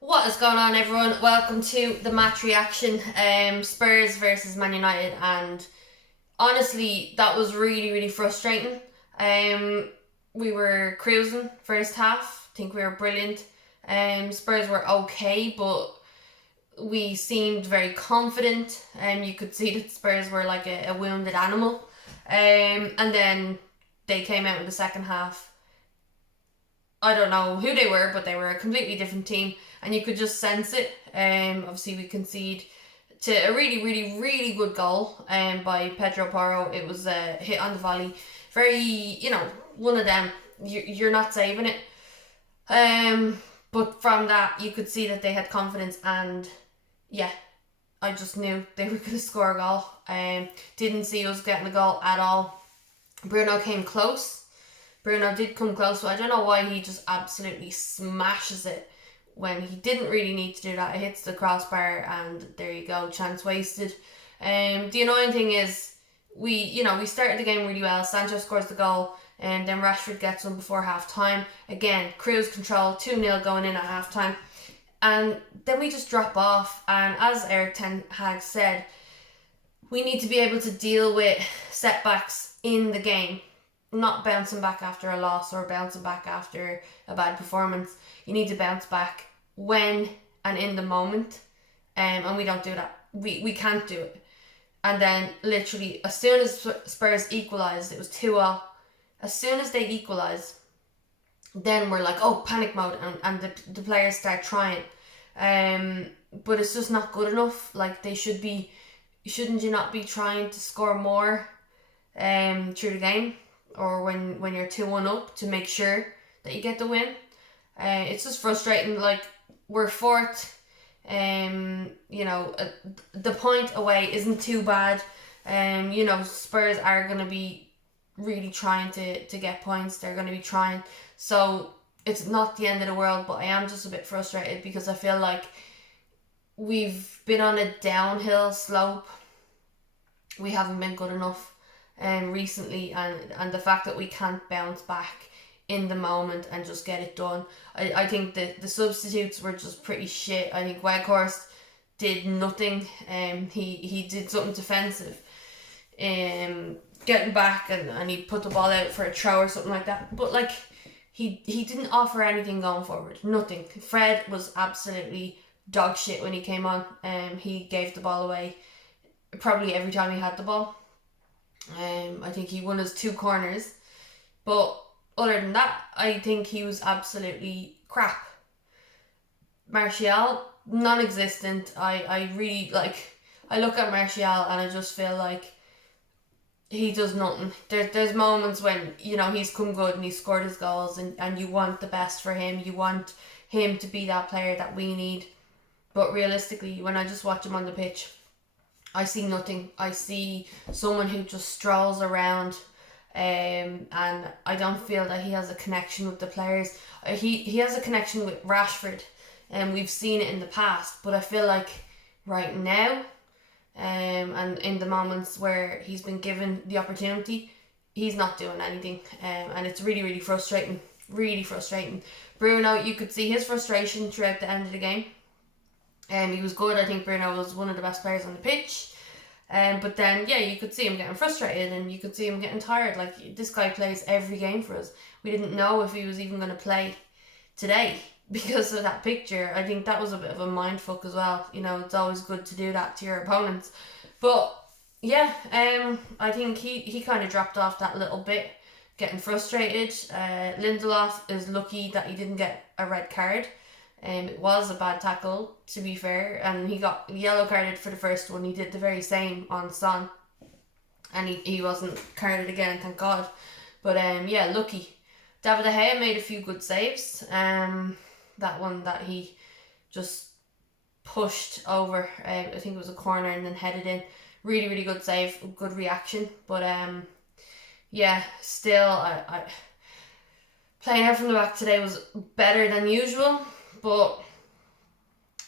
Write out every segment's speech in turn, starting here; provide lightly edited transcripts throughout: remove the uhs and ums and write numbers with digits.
What is going on, everyone? Welcome to the match reaction. Spurs versus Man United, and honestly, that was really frustrating. We were cruising first half. I think we were brilliant. Spurs were okay, but we seemed very confident. You could see that Spurs were like a wounded animal. And then they came out in the second half. I don't know who they were, but they were a completely different team, and you could just sense it. Obviously, we concede to a really good goal by Pedro Porro. It was a hit on the volley. Very, one of them. You're not saving it. But from that, you could see that they had confidence, and yeah, I just knew they were going to score a goal. Didn't see us getting a goal at all. Bruno came close. Bruno did come close, but I don't know why he just absolutely smashes it when he didn't really need to do that. It hits the crossbar, and there you go, chance wasted. The annoying thing is we started the game really well. Sancho scores the goal, and then Rashford gets one before half time. Again, cruise control, 2-0 going in at half time. And then we just drop off, and as Eric Ten Hag said, we need to be able to deal with setbacks in the game, not bouncing back after a loss or bouncing back after a bad performance. You need to bounce back when and in the moment, and we don't do that. We can't do it. And then literally as soon as Spurs equalised, it was 2-0. As soon as they equalised, then we're like, oh, panic mode, and the players start trying. But it's just not good enough. Like, shouldn't you not be trying to score more through the game, or when you're 2-1 up, to make sure that you get the win? It's just frustrating. Like, we're fourth. The point away isn't too bad. Spurs are going to be really trying to get points. They're going to be trying. So it's not the end of the world, but I am just a bit frustrated because I feel like we've been on a downhill slope. We haven't been good enough recently, and the fact that we can't bounce back in the moment and just get it done. I think that the substitutes were just pretty shit. I think Weghorst did nothing. He did something defensive, getting back, and he put the ball out for a throw or something like that. But like, he didn't offer anything going forward. Nothing. Fred was absolutely dog shit when he came on. He gave the ball away probably every time he had the ball. I think he won his 2 corners, but other than that, I think he was absolutely crap. Martial, non-existent. I really I look at Martial and I just feel like he does nothing. There's moments when he's come good and he's scored his goals, and you want the best for him. You want him to be that player that we need. But realistically, when I just watch him on the pitch, I see nothing. I see someone who just strolls around, and I don't feel that he has a connection with the players. He has a connection with Rashford, and we've seen it in the past. But I feel like right now, and in the moments where he's been given the opportunity, he's not doing anything, and it's really frustrating. Really frustrating. Bruno, you could see his frustration throughout the end of the game. He was good. I think Bruno was one of the best players on the pitch. But then, you could see him getting frustrated, and you could see him getting tired. Like, this guy plays every game for us. We didn't know if he was even going to play today because of that picture. I think that was a bit of a mindfuck as well. It's always good to do that to your opponents. But I think he kind of dropped off that little bit, getting frustrated. Lindelof is lucky that he didn't get a red card. It was a bad tackle, to be fair, and he got yellow carded for the first one. He did the very same on Son, and he wasn't carded again, thank God. But lucky. David De Gea made a few good saves. That one that he just pushed over, I think it was a corner, and then headed in. Really good save, good reaction. But still, I playing out from the back today was better than usual. But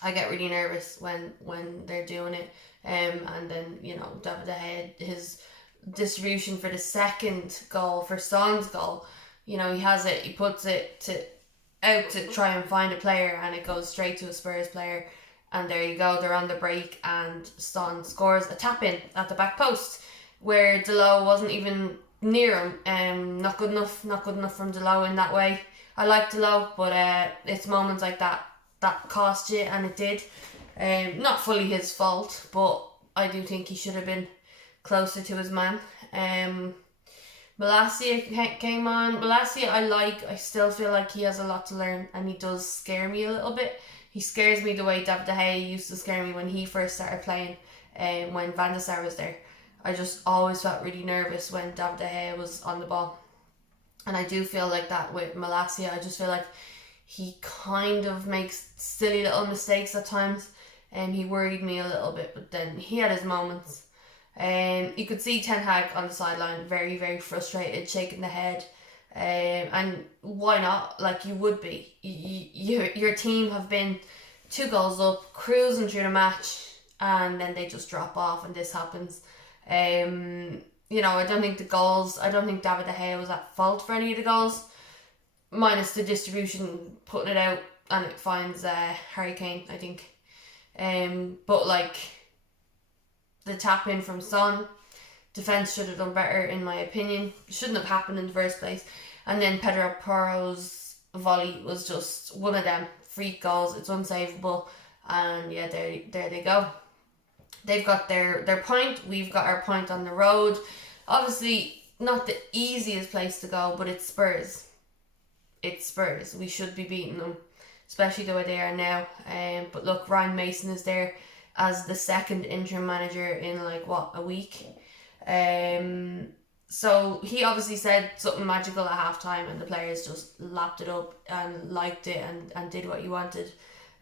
I get really nervous when they're doing it. And then, David De Gea, his distribution for the second goal, for Son's goal, he has it, he puts it to out to try and find a player, and it goes straight to a Spurs player, and there you go, they're on the break, and Son scores a tap in at the back post where Delo wasn't even near him. Not good enough from Delo in that way. I like Delo, but it's moments like that cost you, and it did. Not fully his fault, but I do think he should have been closer to his man. Malacia came on. Malacia I still feel like he has a lot to learn, and he does scare me a little bit. He scares me the way David De Gea used to scare me when he first started playing, when Van der Sar was there. I just always felt really nervous when David De Gea was on the ball. And I do feel like that with Malacia. I just feel like he kind of makes silly little mistakes at times, and he worried me a little bit, but then he had his moments. You could see Ten Hag on the sideline, very, very frustrated, shaking the head. And why not? Like, you would be. Your team have been 2 goals up, cruising through the match, and then they just drop off, and this happens. I don't think David De Gea was at fault for any of the goals, minus the distribution, putting it out, and it finds Harry Kane, I think. But like, the tap in from Son, defence should have done better in my opinion. It shouldn't have happened in the first place. And then Pedro Porro's volley was just one of them freak goals. It's unsavable, and yeah, there they go. They've got their point. We've got our point on the road. Obviously not the easiest place to go, but it's Spurs. It's Spurs. We should be beating them, especially the way they are now. But look, Ryan Mason is there as the second interim manager in a week. So he obviously said something magical at halftime, and the players just lapped it up and liked it and did what you wanted.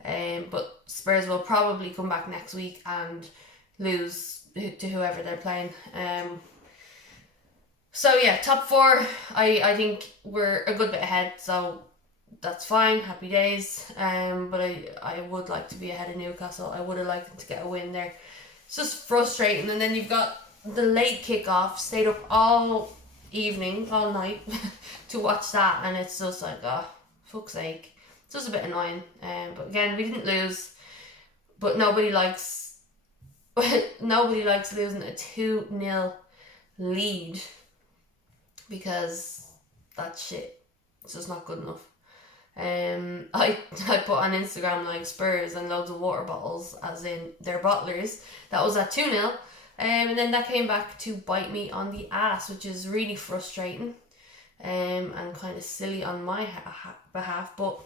But Spurs will probably come back next week and lose to whoever they're playing. So yeah, top 4, I think we're a good bit ahead, so that's fine, happy days. But I would like to be ahead of Newcastle. I would have liked to get a win there. It's just frustrating. And then you've got the late kickoff, stayed up all evening, all night to watch that, and it's just like, oh, fuck's sake. It's just a bit annoying. But again, we didn't lose, but nobody likes losing a 2-0 lead, because that shit, it's just not good enough. I put on Instagram Spurs and loads of water bottles, as in their bottlers. That was at 2-0. And then that came back to bite me on the ass, which is really frustrating and kind of silly on my behalf, but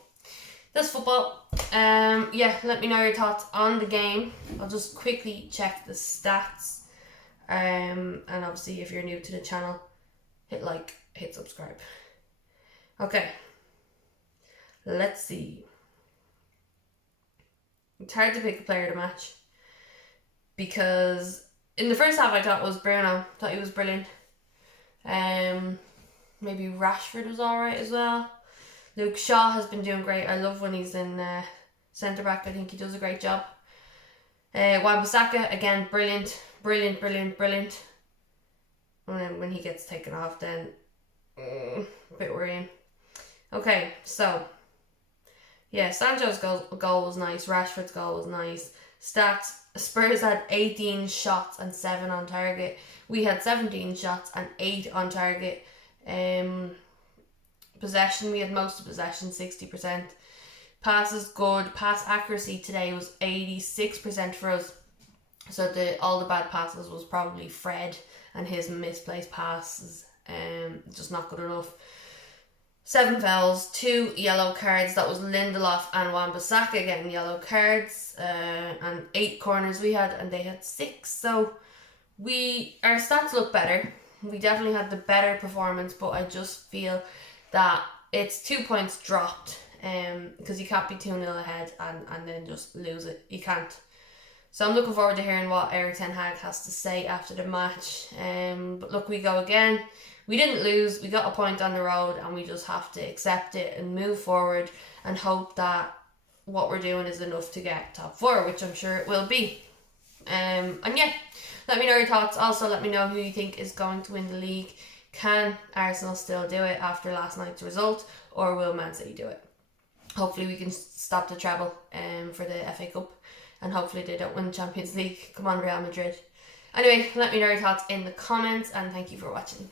that's football. Let me know your thoughts on the game. I'll just quickly check the stats. And obviously, if you're new to the channel, hit like, hit subscribe. Okay. Let's see. It's hard to pick a player to match, because in the first half I thought it was Bruno. Thought he was brilliant. Maybe Rashford was alright as well. Luke Shaw has been doing great. I love when he's in centre back. I think he does a great job. Wan-Bissaka, again, brilliant. And then when he gets taken off, then a bit worrying. Okay, so yeah, Sancho's goal was nice. Rashford's goal was nice. Stats: Spurs had 18 shots and 7 on target. We had 17 shots and 8 on target. Possession, we had most of possession, 60%. Passes, good. Pass accuracy today was 86% for us. So all the bad passes was probably Fred and his misplaced passes. Just not good enough. 7 fouls, 2 yellow cards. That was Lindelof and Wan-Bissaka getting yellow cards. And 8 corners we had, and they had 6. So our stats look better. We definitely had the better performance, but I just feel that it's 2 points dropped. Because you can't be 2-0 ahead and then just lose it. You can't. So I'm looking forward to hearing what Erik Ten Hag has to say after the match. But look, we go again. We didn't lose. We got a point on the road, and we just have to accept it and move forward and hope that what we're doing is enough to get top 4, which I'm sure it will be. And yeah, let me know your thoughts. Also, let me know who you think is going to win the league. Can Arsenal still do it after last night's result, or will Man City do it? hopefully we can stop the treble for the FA Cup, and hopefully they don't win Champions League. Come on, Real Madrid. Anyway, let me know your thoughts in the comments, and thank you for watching.